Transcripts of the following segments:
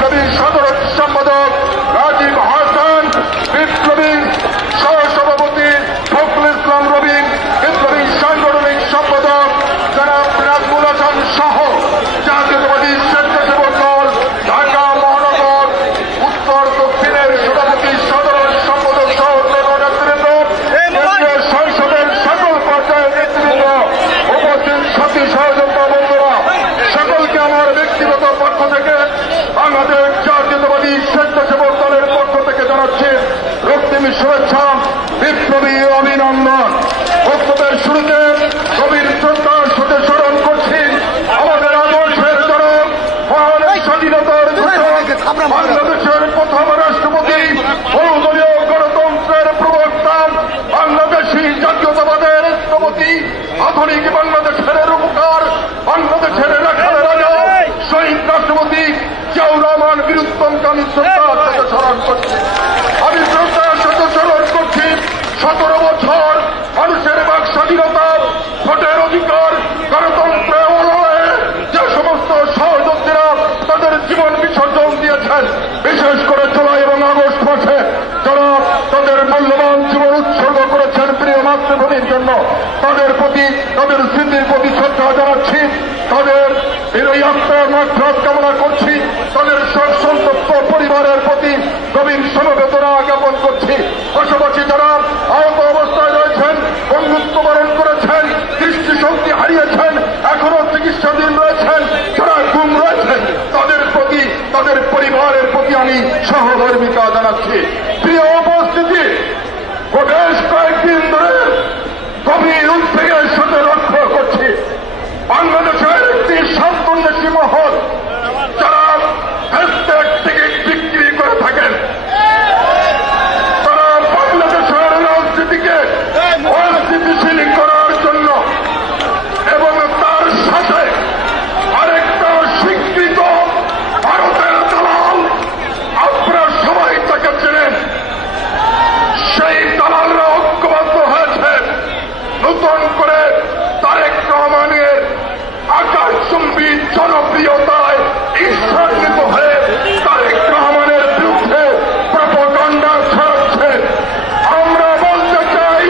বিপ্লবী সাধারণ সম্পাদক রাজীব হাসান, বিপ্লবী সহসভাপতি ফখরুল ইসলাম রবিন, বিপ্লবী সাংগঠনিক সম্পাদক জনাব নাজমুল হাসান সহ জাতীয়তাবাদী স্বেচ্ছাসেবক দল ঢাকা মহানগর উত্তর দক্ষিণের সভাপতি সাধারণ সম্পাদক সহ নেতৃবৃন্দ, কেন্দ্রীয় সংসদের সকল পর্যায়ের নেতৃবৃন্দ, উপস্থিত সাথী সহযোগিতা বন্ধুরা, সকলকে আমার ব্যক্তিগত পক্ষ থেকে বাংলাদেশ জাতীয়তাবাদী স্বেচ্ছাসেবক দলের পক্ষ থেকে জানাচ্ছি রক্তিম শুভেচ্ছা, বিপ্লবী অভিনন্দন। বক্তব্যের শুরুতে গভীর শ্রদ্ধার সাথে স্মরণ করছি আমাদের আদর্শের জনক, মহান স্বাধীনতার বাংলাদেশের প্রথম রাষ্ট্রপতি, বহুদলীয় গণতন্ত্রের প্রবক্তা, বাংলাদেশী জাতীয়তাবাদের স্থপতি, আধুনিক বাংলাদেশের রূপকার, বাংলাদেশের রাখালের রাজা, শহীদ রাষ্ট্রপতি জিয়াউর রহমান বীরুত্তমকে আমি শ্রদ্ধার সাথে স্মরণ করছি। আমি শ্রদ্ধার সাথে স্মরণ করছি 17 বছর মানুষের বাক স্বাধীনতা, ভোটের অধিকার, গণতন্ত্রের লড়াইয়ে যে সমস্ত সহযোগীরা তাদের জীবন বিসর্জন দিয়েছেন, বিশেষ করে জুলাই এবং আগস্ট মাসে যারা তাদের মূল্যবান জীবন উৎসর্গ করেছেন প্রিয় মাতৃভূমির জন্য, তাদের প্রতি, তাদের স্মৃতির প্রতি শ্রদ্ধা জানাচ্ছি, তাদের এই আত্মার মাত্রাত কামনা করছি, তাদের সন্তপ্ত পরিবারের প্রতি গভীর সমবেদনা জ্ঞাপন করছি। পাশাপাশি যারা আহত অবস্থায় রয়েছেন, বন্ধুত্ব বরণ করেছেন, দৃষ্টিশক্তি হারিয়েছেন, এখনো চিকিৎসাধীন রয়েছেন, যারা গুম রয়েছেন, তাদের প্রতি, তাদের পরিবারের প্রতি আমি সহমর্মিতা জানাচ্ছি। প্রিয় উপস্থিতি, বেশ কয়েকদিন ধরে গভীর উদ্বেগের সাথে লক্ষ্য করছি বাংলাদেশের একটি স্বার্থান্বেষী মহল যারা হ্যাশট্যাগ টিকিট বিক্রি করে থাকেন, তারা বাংলাদেশের রাজনীতিকে অস্থিতিশীল করার জন্য এবং তার সাথে আরেকটা স্বীকৃত ভারতের দালাল, আপনারা সবাই তাকে চেনেন, সেই দালালরা ঐক্যবদ্ধ হয়েছে নতুন করে তারেক রহমানের আকাশচুম্বী জনপ্রিয়তায় ঈর্ষান্বিত হয়ে তারেক রহমানের বিরুদ্ধে প্রোপাগান্ডা ছড়াচ্ছে। আমরা বলতে চাই,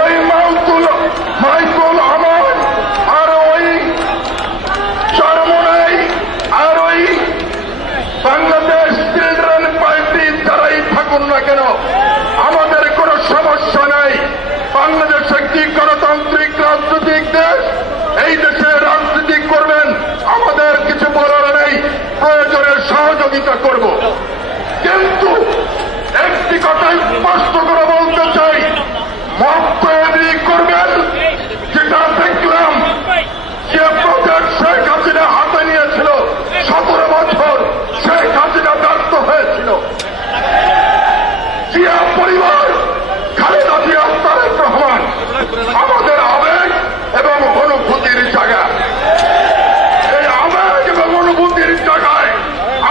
ওই মাইকুল আহমদ আর ওই চরমোনাই আর ওই বাংলাদেশ চিলড্রেন পার্টি যারাই থাকুন না কেন, আমাদের কোনো সমস্যা নাই। বাংলাদেশ একটি গণতান্ত্রিক রাজনৈতিক দেশ, এই দেশে রাজনীতি করবেন, আমাদের কিছু বলার নেই, প্রয়োজনে সহযোগিতা করব। কিন্তু একটি কথাই স্পষ্ট করে বলতে চাই, মত তৈরি করবেন, যেটা দেখলাম যে প্রজেক্ট শেখ হাসিনা হাতে নিয়েছিল, 17 বছর শেখ হাসিনা ব্যর্থ হয়েছিল। জিয়া পরিবার, খালেদা জিয়া, তারেক রহমান আমাদের আবেগ এবং অনুভূতির জায়গা। এই আবেগ এবং অনুভূতির জায়গায়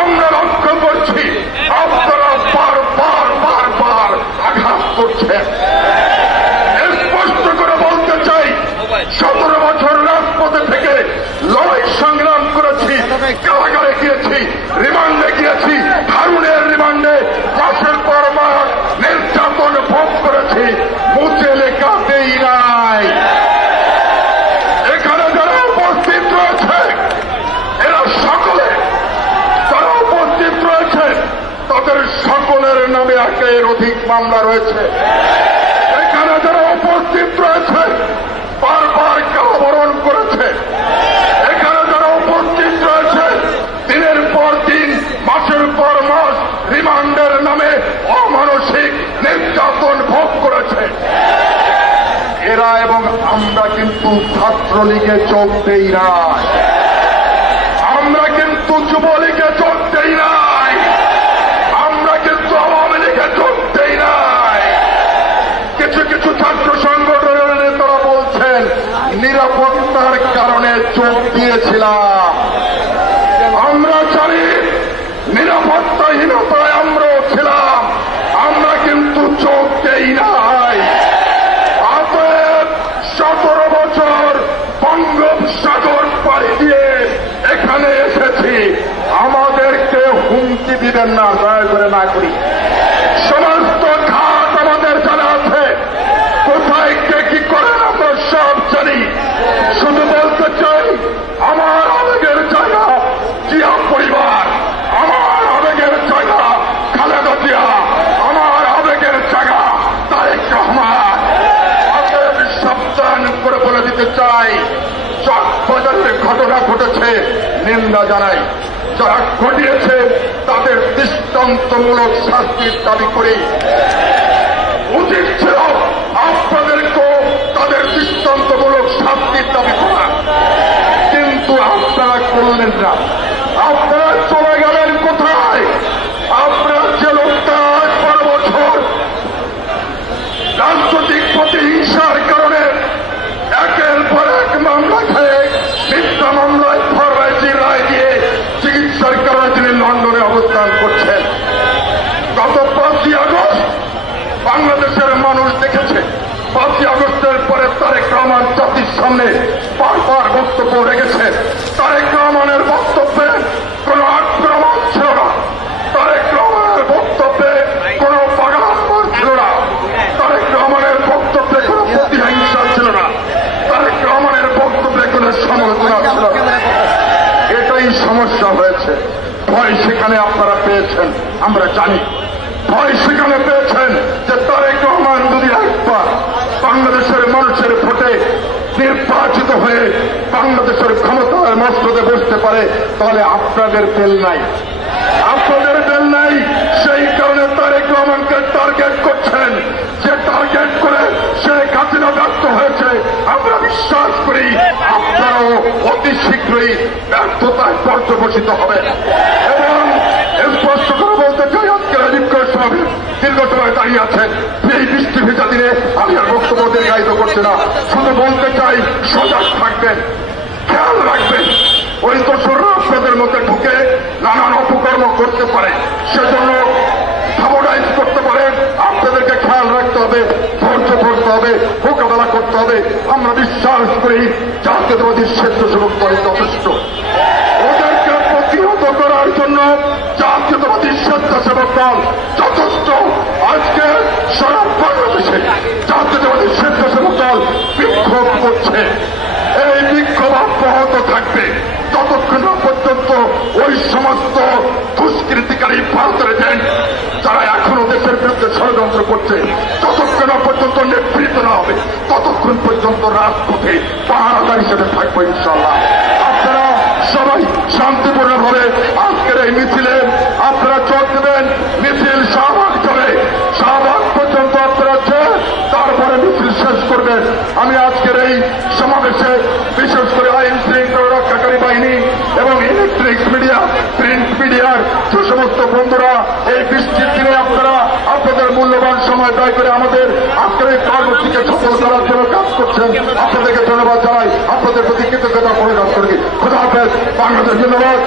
আমরা লক্ষ্য করছি আপনারা বারবার আঘাত করছেন। স্পষ্ট করে বলতে চাই, 17 বছর রাজপথে থেকে লড়াই সংগ্রাম করেছি, কারাগারে গিয়েছি, রিমান্ডে গিয়েছি, হারুনের রিমান্ডে মাসের পর মাস নির্যাতন ভোগ করেছি, মুছে লেখা দেই নাই। এখানে যারা উপস্থিত রয়েছে, এরা সকলে যারা উপস্থিত রয়েছে, তাদের সকলের নামে 1-এর অধিক মামলা রয়েছে। এখানে যারা উপস্থিত রয়েছে, বারবার কারাবরণ করেছে। এখানে যারা উপস্থিত রয়েছে, দিনের পর দিন, মাসের পর মাস রিমান্ডের নামে অমানসিক নির্যাতন ভোগ করেছে। এরা এবং আমরা কিন্তু ছাত্রলীগে যোগ দেই নাই, আমরা কিন্তু যুবলীগে যোগ দেই নাই, আমরা কিন্তু আওয়ামী লীগে যোগ দেই নাই। কিছু কিছু ছাত্র সংগঠনের নেতারা বলছেন নিরাপত্তার কারণে যোগ দিয়েছিলাম। আমরা জানি নিরাপত্তাহীনতায় আমরাও ছিলাম, আমরা কিন্তু যোগ দেই নাই। অতএব 17 বছর বঙ্গোপসাগর পাড়ি দিয়ে এখানে এসেছি, আমাদের দিবেন না, দয়া করে না করি। সমস্ত ঘাট আমাদের জানা আছে, কোথায় কে কি করেন আমরা সব জানি। শুধু বলতে চাই, আমার আবেগের জায়গা জিয়া পরিবার, আমার আবেগের জায়গা খালেদা জিয়া, আমার আবেগের জায়গা তারেক রহমান। অতএব সাবধান করে বলে দিতে চাই, চকবাজারের ঘটনা ঘটেছে, নিন্দা জানাই। যারা ঘটিয়েছে তাদের দৃষ্টান্তমূলক শাস্তির দাবি করি। উচিত ছিল আপনাদেরকেও তাদের দৃষ্টান্তমূলক শাস্তির দাবি করা, কিন্তু আপনারা করলেন না। আপনারা চলে গেলেন কোথায়? আপনারা যে লোকটা 12 বছর রাজনৈতিক প্রতিহিংসার কারণে একের পর এক মামলা খেয়ে মিথ্যা মামলায় ফরওয়ার্জি রায় দিয়ে চিকিৎসার কারণে তিনি লন্ডনে অবস্থান করছেন। গত 5ই আগস্ট বাংলাদেশের মানুষ দেখেছে, 5ই আগস্টের পরে তারেক রহমান জাতির সামনে বারবার বক্তব্য রেখেছে। তারেক রহমানের বক্তব্যে কোন আক্রমণ ছিল না, তারেক রহমানের বক্তব্যে কোন বাগানম্বর ছিল না, তারেক রহমানের বক্তব্যে কোন প্রতিহিংসা ছিল না, তারেক রহমানের বক্তব্যে কোন সমালোচনা ছিল না। এটাই সমস্যা হয়েছে। ভয় সেখানে আপনারা পেয়েছেন, আমরা জানি। ভয় সেখানে পেয়েছেন যে তারেক রহমান যদি একবার বাংলাদেশের মানুষের ভোটে নির্বাচিত হয়ে বাংলাদেশের ক্ষমতার মস্তদে বসতে পারে, তাহলে আপনাদের বেল নাই, আপনাদের বেল নাই। সেই কারণে তারেক রহমানকে টার্গেট করছেন। যে টার্গেট করে শেখ হাসিনা ব্যর্থ হয়েছে, আমরা বিশ্বাস করি আপনারাও অতি শীঘ্রই ব্যর্থতায় পর্যবসিত হবে। এবং স্পষ্ট করে বলতে চাই, আজকের দীর্ঘ সময় দাঁড়িয়ে আছেন এই বৃষ্টি ভেজা দিনে, আমি আর বক্তব্য দীর্ঘায়িত করছি না। শুধু বলতে চাই, সজাগ থাকবেন, খেয়াল রাখবেন। ওই দোসররা আপনাদের মধ্যে ঢুকে নানান অপকর্ম করতে পারে, সেজন্য সাবধান করতে পারেন। আপনাদেরকে খেয়াল রাখতে হবে, ধৈর্য ধরতে হবে, মোকাবেলা করতে হবে। আমরা বিশ্বাস করি জাতীয়তাবাদী স্বেচ্ছাসেবক দল যথেষ্ট। ওদেরকে প্রতিহত করার জন্য জাতীয়তাবাদী স্বেচ্ছাসেবক দল যথেষ্ট। আজকে সারা বাংলাদেশে জাতীয়তাবাদী স্বেচ্ছাসেবক দল বিক্ষোভ করছে। এই বিক্ষোভ অব্যাহত থাকবে ততক্ষণ পর্যন্ত ওই সমস্ত দুষ্কৃতিকারী ভারতের এজেন্ট যারা এখনো দেশের বিরুদ্ধে ষড়যন্ত্র করছে, যতক্ষণ পর্যন্ত নেতৃত্ব না হবে ততক্ষণ পর্যন্ত রাজপথে পাহারাদার হিসেবে থাকবো ইনশাল্লাহ। আপনারা সবাই শান্তিপূর্ণভাবে আজকের এই মিছিলে আপনারা যোগ দেবেন। মিছিল শাহবাগ যাবে, শাহবাগ পর্যন্ত আপনারা তারপরে মিছিল শেষ করবেন। আমি আজকের এই সমাবেশে বিশেষ করে আইন শৃঙ্খলা রক্ষাকারী বাহিনী এবং ইলেকট্রিক মিডিয়া, প্রিন্ট মিডিয়ার যে সমস্ত বন্ধুরা এই বৃষ্টির দিনে আপনারা আপনাদের মূল্যবান সময় ব্যয় করে আমাদের আজকের এই কর্মসূচিকে সফল করার জন্য কাজ করছেন, আপনাদেরকে ধন্যবাদ জানাই। আপনাদের প্রতি কৃতজ্ঞতা প্রকাশ করি। খোদা হাফেজ। বাংলাদেশ জিন্দাবাদ।